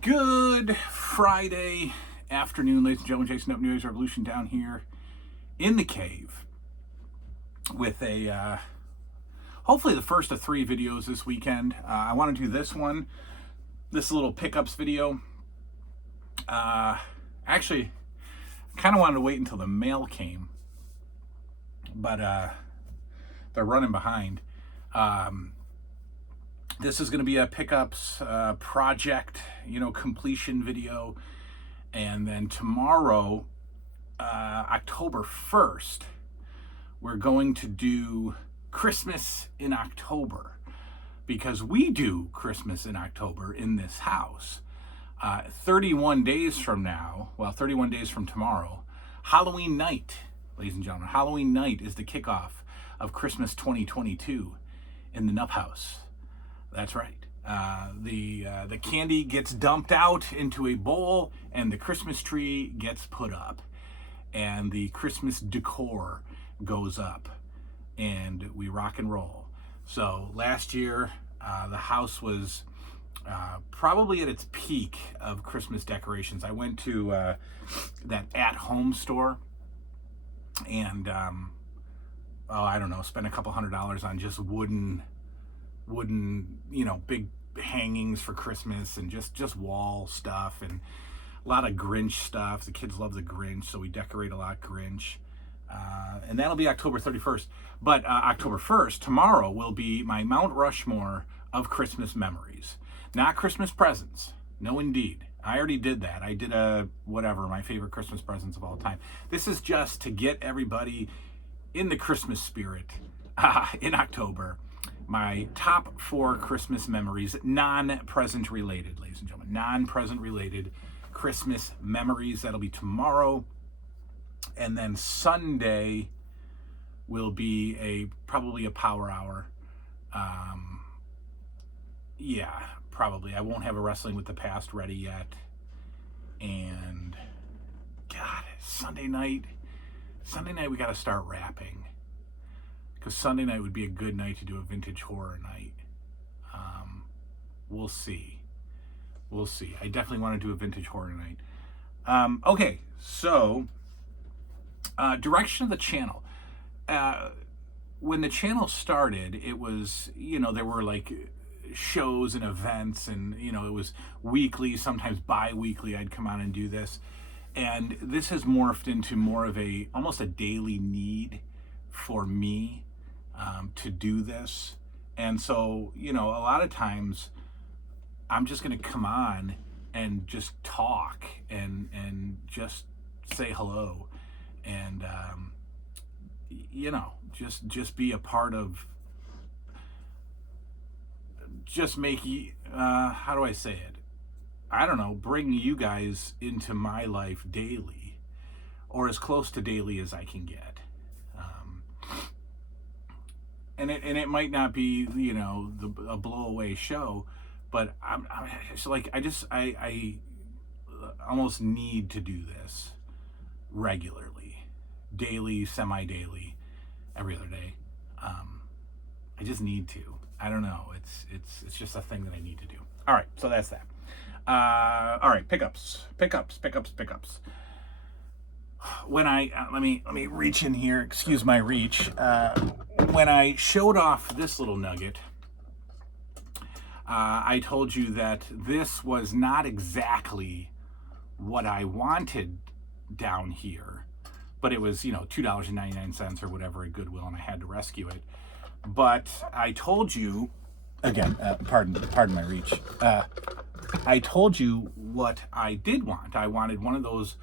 Good Friday afternoon, ladies and gentlemen. Jason Up New Year's Revolution down here in the cave with hopefully the first of 3 videos this weekend. I want to do this little pickups video. Actually, I kind of wanted to wait until the mail came, but they're running behind. This is going to be a pickups project, completion video. And then tomorrow, October 1st, we're going to do Christmas in October, because we do Christmas in October in this house. 31 days from now, 31 days from tomorrow, Halloween night, ladies and gentlemen, Halloween night is the kickoff of Christmas 2022 in the Nup House. That's right. The candy gets dumped out into a bowl, and the Christmas tree gets put up, and the Christmas decor goes up, and we rock and roll. So last year, the house was probably at its peak of Christmas decorations. I went to that at-home store, and I don't know, spent a couple $100s on just wooden, big hangings for Christmas, and just wall stuff, and a lot of Grinch stuff. The kids love the Grinch, so we decorate a lot Grinch. And that'll be October 31st. But October 1st, tomorrow, will be my Mount Rushmore of Christmas memories. Not Christmas presents. No, indeed. I already did that. I did my favorite Christmas presents of all time. This is just to get everybody in the Christmas spirit in October. My top 4 Christmas memories, non-present related, ladies and gentlemen, non-present related Christmas memories. That'll be tomorrow. And then Sunday will be probably a power hour. Probably. I won't have a Wrestling with the Past ready yet. And God, Sunday night we got to start wrapping. Because Sunday night would be a good night to do a vintage horror night. We'll see. I definitely want to do a vintage horror night. Okay, so direction of the channel. When the channel started, it was, there were like shows and events, and it was weekly, sometimes bi-weekly. I'd come on and do this, and this has morphed into more of almost a daily need for me to do this. And so, a lot of times I'm just going to come on and just talk and just say hello, and just be a part of, just make how do I say it? I don't know, bring you guys into my life daily, or as close to daily as I can get. And it might not be, a blowaway show, but I almost need to do this regularly, daily, semi-daily, every other day. I just need to. I don't know. It's just a thing that I need to do. All right, so that's that. All right, pickups. When let me reach in here. Excuse my reach. When I showed off this little nugget, I told you that this was not exactly what I wanted down here, but it was, $2.99 or whatever at Goodwill, and I had to rescue it. But I told you, again, pardon my reach. I told you what I did want. I wanted one of those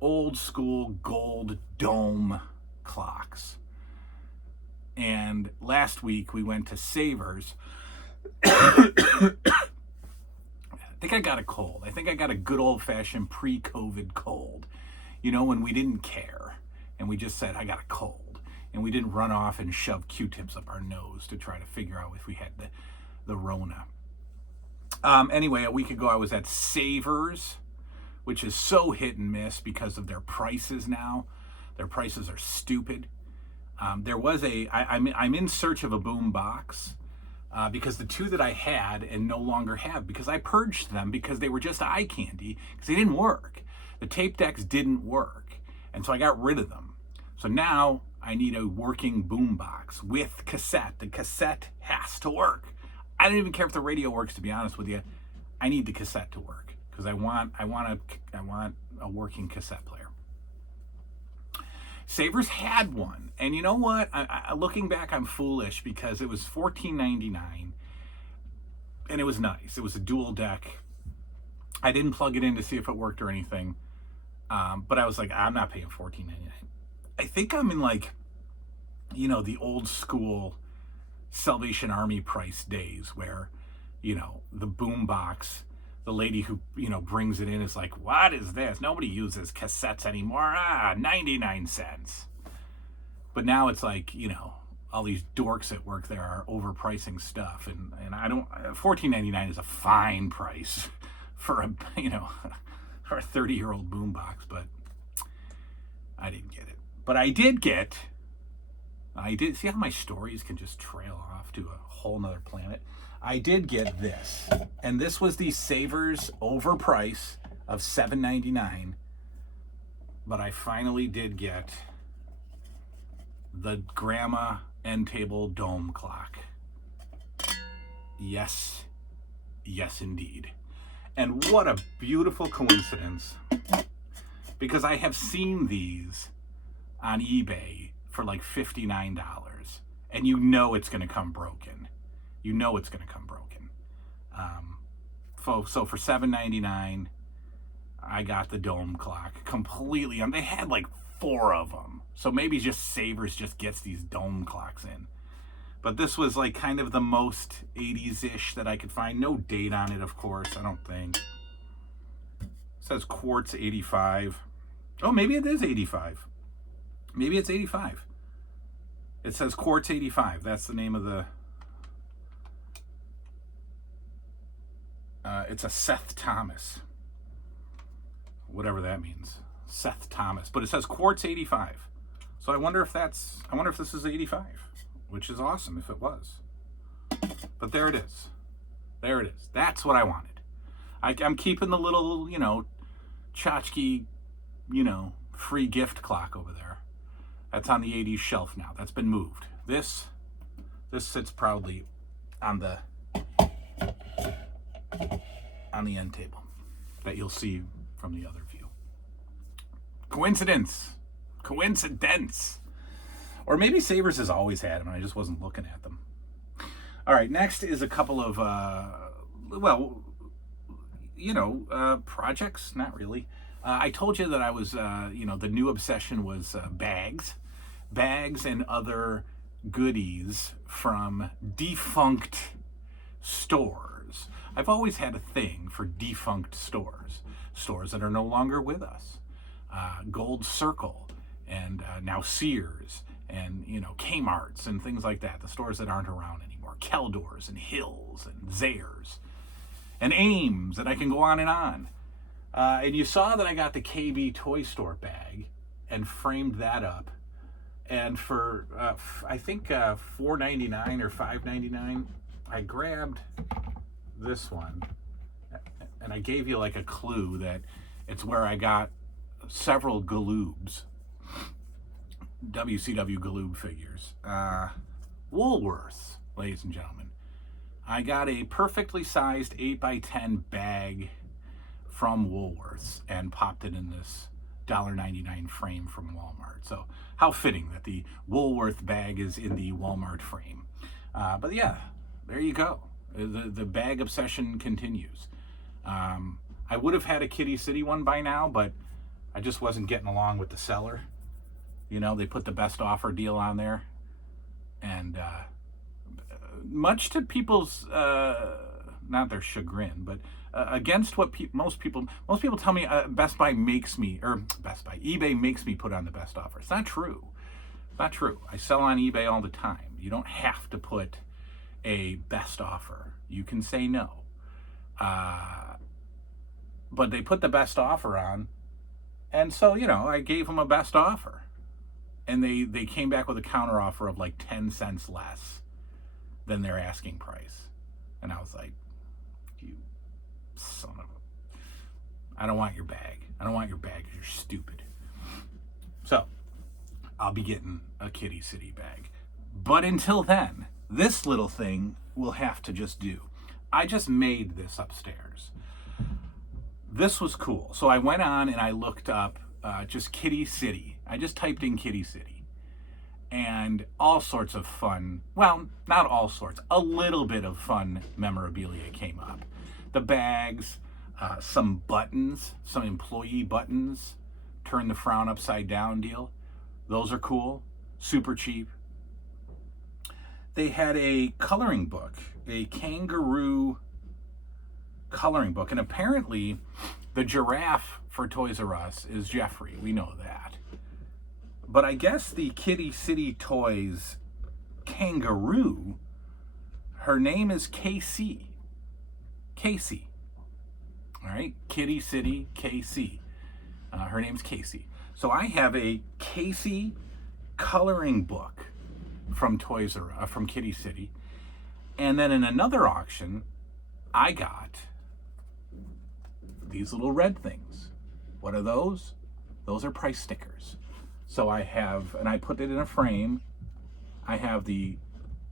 old school gold dome clocks. And last week we went to Savers. I think I got a cold. I think I got a good old-fashioned pre-COVID cold. When we didn't care, and we just said, I got a cold. And we didn't run off and shove Q-tips up our nose to try to figure out if we had the Rona. Anyway, a week ago I was at Savers, which is so hit and miss because of their prices now. Their prices are stupid. I'm in search of a boom box, because the two that I had and no longer have, because I purged them because they were just eye candy, because they didn't work. The tape decks didn't work, and so I got rid of them. So now I need a working boombox with cassette. The cassette has to work. I don't even care if the radio works, to be honest with you. I need the cassette to work because I want a working cassette player. Savers had one, and you know what? Looking back, I'm foolish because it was $14.99, and it was nice. It was a dual deck. I didn't plug it in to see if it worked or anything, but I was like, I'm not paying $14.99. I think I'm in like, the old school Salvation Army price days where, the boom box, the lady who, brings it in is like, what is this? Nobody uses cassettes anymore. 99 cents. But now it's like, all these dorks at work there are overpricing stuff. And I don't, $14.99 is a fine price for a, for a 30-year-old boom box, but I didn't get it. But I did see how my stories can just trail off to a whole nother planet. I did get this, and this was the Savers overprice of $7.99, but I finally did get the Grandma end table dome clock. Yes indeed. And what a beautiful coincidence, because I have seen these on eBay for like $59, and it's going to come broken. So for $7.99, I got the dome clock completely. They had like 4 of them, so maybe just Savers just gets these dome clocks in. But this was like kind of the most 80s-ish that I could find. No date on it, of course, I don't think. It says quartz 85. Oh, maybe it is 85. Maybe it's 85. It says quartz 85. That's the name of the... it's a Seth Thomas. Whatever that means. Seth Thomas. But it says quartz 85. So I wonder if this is 85. Which is awesome if it was. But there it is. That's what I wanted. I'm keeping the little, tchotchke, free gift clock over there. That's on the 80s shelf now. That's been moved. This sits proudly on the end table that you'll see from the other view. Coincidence. Or maybe Savers has always had them and I just wasn't looking at them. All right, next is a couple of, projects. Not really. I told you that I was, the new obsession was bags and other goodies from defunct stores. I've always had a thing for defunct stores that are no longer with us. Gold Circle and now Sears and, Kmart's and things like that. The stores that aren't around anymore. Keldor's and Hills and Zayre's and Ames, and I can go on and on. And you saw that I got the KB Toy Store bag and framed that up. And for, I think, $4.99 or $5.99, I grabbed this one. And I gave you like a clue that it's where I got several Galoobs. WCW Galoob figures. Woolworth, ladies and gentlemen. I got a perfectly sized 8x10 bag from Woolworths and popped it in this $1.99 frame from Walmart. So how fitting that the Woolworth bag is in the Walmart frame. But yeah, there you go. The bag obsession continues. I would have had a Kiddie City one by now, but I just wasn't getting along with the seller. They put the best offer deal on there. And much to people's, not their chagrin, but against what most people tell me, eBay makes me put on the best offer. It's not true. Not true. I sell on eBay all the time. You don't have to put a best offer. You can say no. But they put the best offer on. And so, I gave them a best offer. And they came back with a counter offer of like 10 cents less than their asking price. And I was like, you son of a... I don't want your bag. I don't want your bag. You're stupid. So I'll be getting a Kiddie City bag. But until then, this little thing will have to just do. I just made this upstairs. This was cool. So I went on and I looked up just Kiddie City. I just typed in Kiddie City. And all sorts of fun, well, not all sorts, a little bit of fun memorabilia came up. The bags, some buttons, some employee buttons, turn the frown upside down deal. Those are cool, super cheap. They had a coloring book, a kangaroo coloring book. And apparently the giraffe for Toys R Us is Jeffrey. We know that. But I guess the Kiddie City Toys kangaroo, her name is KC. Casey. All right, Kiddie City KC. Her name's Casey. So I have a Casey coloring book from Toys R Us, from Kiddie City. And then in another auction, I got these little red things. What are those? Those are price stickers. So I have, and I put it in a frame, I have the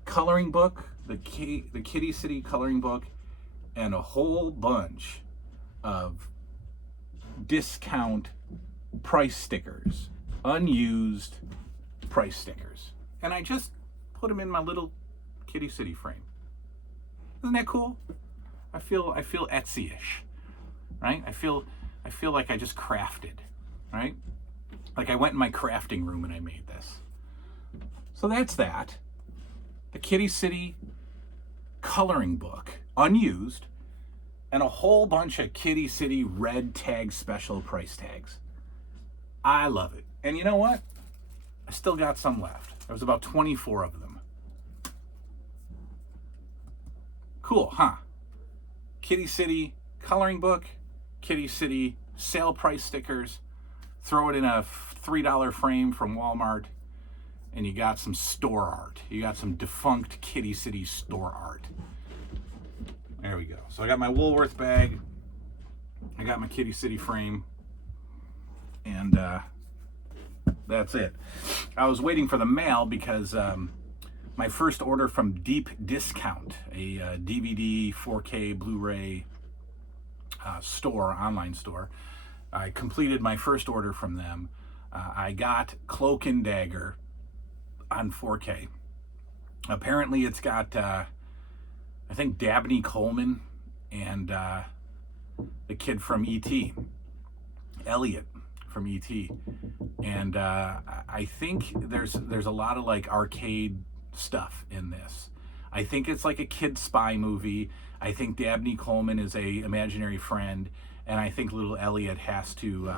coloring book, the Kiddie City coloring book, and a whole bunch of discount price stickers, unused price stickers. And I just put them in my little Kiddie City frame. Isn't that cool? I feel Etsy-ish, right? I feel like I just crafted, right? Like I went in my crafting room and I made this. So that's that. The Kiddie City coloring book, unused, and a whole bunch of Kiddie City red tag special price tags. I love it. And you know what? I still got some left. There was about 24 of them. Cool, huh? Kiddie City coloring book, Kiddie City sale price stickers, throw it in a $3 frame from Walmart, and you got some store art. You got some defunct Kiddie City store art. There we go. So I got my Woolworth bag. I got my Kiddie City frame. And that's it. I was waiting for the mail because my first order from Deep Discount, a DVD, 4K, Blu-ray store, online store, I completed my first order from them. I got Cloak and Dagger on 4K. Apparently it's got, I think, Dabney Coleman and the kid from E.T., Elliot from E.T. And I think there's a lot of like arcade stuff in this. I think it's like a kid spy movie. I think Dabney Coleman is a imaginary friend, and I think little Elliot has to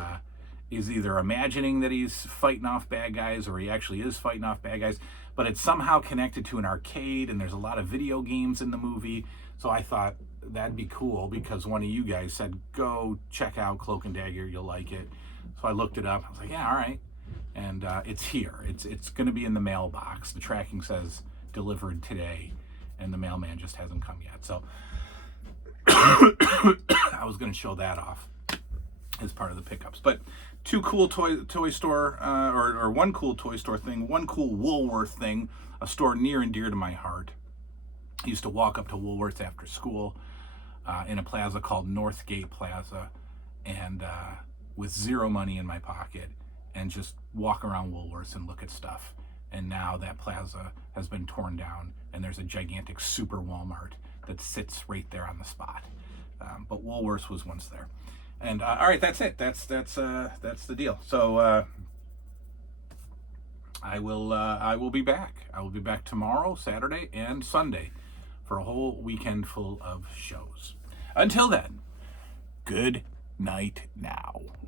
is either imagining that he's fighting off bad guys or he actually is fighting off bad guys, but it's somehow connected to an arcade, and there's a lot of video games in the movie. So I thought that'd be cool because one of you guys said, go check out Cloak and Dagger, you'll like it. So I looked it up. I was like, yeah, all right. And it's here. It's going to be in the mailbox. The tracking says delivered today, and the mailman just hasn't come yet. So I was going to show that off as part of the pickups. But two cool toy store, or one cool toy store thing, one cool Woolworth thing, a store near and dear to my heart. I used to walk up to Woolworth after school in a plaza called Northgate Plaza, and with zero money in my pocket, and just walk around Woolworths and look at stuff. And now that plaza has been torn down, and there's a gigantic super Walmart that sits right there on the spot. But Woolworths was once there. And all right, that's it. That's the deal. So I will be back. I will be back tomorrow, Saturday, and Sunday for a whole weekend full of shows. Until then, good night now.